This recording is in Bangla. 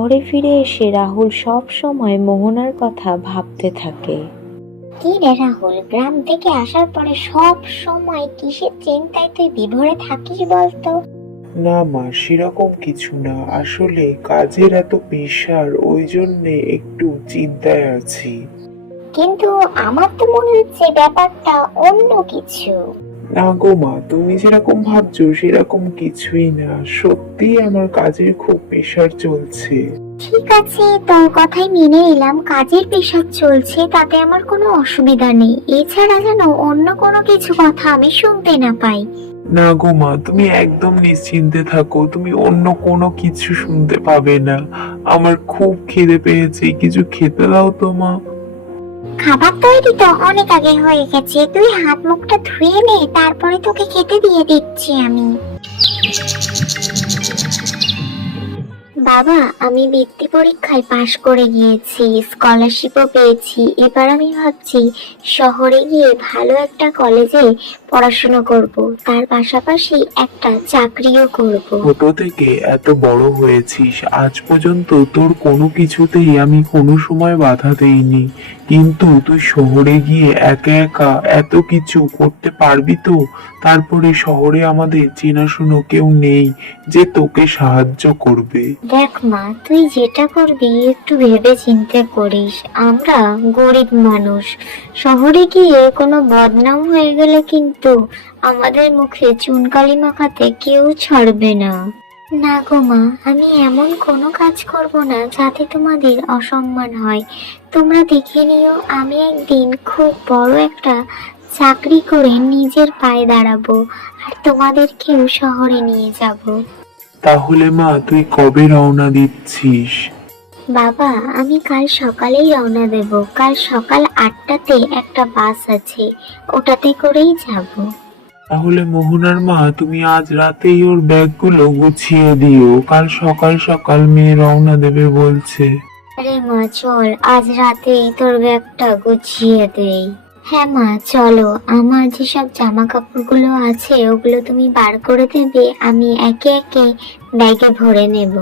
শহরে ফিরে এসে রাহুল সব সময় মোহনার কথা ভাবতে থাকে। কি রে রাহুল, গ্রাম থেকে আসার পরে সব সময় কিসের চিন্তায় তুই বিভোরে থাকিস বলতো? না মা, সেরকম কিছু না, আসলে কাজের এত প্রেশার, ওই জন্যে একটু চিন্তায় আছি। কিন্তু আমার তো মনে হচ্ছে ব্যাপারটা অন্য কিছু। না গো মা, তুমি যেরকম ভাবছো সেরকম কিছুই না, সত্যি আমার কাজের খুব প্রেশার চলছে। ঠিক আছে, তোর কথাই মেনে নিলাম, কাজের প্রেশার চলছে, তাতে আমার কোনো অসুবিধা নেই। এছাড়া যেন অন্য কোনো কিছু কথা আমি শুনতে না পাই। না গো মা, তুমি একদম নিশ্চিন্তে থাকো, তুমি অন্য কোনো কিছু শুনতে পাবে না। আমার খুব খিদে পেয়েছে, কিছু খেতে দাও তো মা। খাবার তৈরি তো অনেক আগে হয়ে গেছে, তুই হাত মুখটা ধুয়ে নে, তারপরে তোকে খেতে দিয়ে দিচ্ছি আমি। বাবা, আমি বৃত্তি পরীক্ষায় পাশ করে গিয়েছি, স্কলারশিপও পেয়েছি। এবার আমি ভাবছি শহরে গিয়ে ভালো একটা কলেজে পড়াশোনা করব, তার পাশাপাশি একটা চাকরিও করব। ছোট থেকে এত বড় হয়েছিস, আজ পর্যন্ত তোর কোনো কিছুতেই আমি কোনো সময় বাধা দেইনি, কিন্তু তুই শহরে গিয়ে একা একা এত কিছু করতে পারবি তো? তারপরে শহরে আমাদের চেনাশুনো কেউ নেই যে তোকে সাহায্য করবে। দেখ মা, তুই যেটা করবি একটু ভেবে চিন্তে করিস। আমরা গরিব মানুষ, শহরে গিয়ে কোনো বদনাম হয়ে গেলে কিন্তু আমাদের মুখে চুনকালি মাখাতে কেউ ছাড়বে না। না গো মা, আমি এমন কোনো কাজ করব না যাতে তোমাদের অসম্মান হয়। তোমরা দেখে নিও, আমি একদিন খুব বড় একটা চাকরি করে নিজের পায়ে দাঁড়াবো, আর তোমাদেরকেও শহরে নিয়ে যাব। তাহলে মা, তুই কবে রওনা দিচ্ছিস? বাবা, আমি কাল সকালেই রওনা দেব। কাল সকাল 8টাতে একটা বাস আছে, ওটাতে করেই যাব। তাহলে মোহনার মা, তুমি আজ রাতেই ওর ব্যাগগুলো গুছিয়ে দিও, কাল সকাল সকাল মেয়ে রওনা দেবে বলছে। আরে মা চল, আজ রাতেই তোর ব্যাগটা গুছিয়ে দেই। হ্যাঁ মা চলো, আমার যেসব জামা কাপড়গুলো আছে ওগুলো তুমি বার করে দেবে, আমি একে একে ব্যাগে ভরে নেব।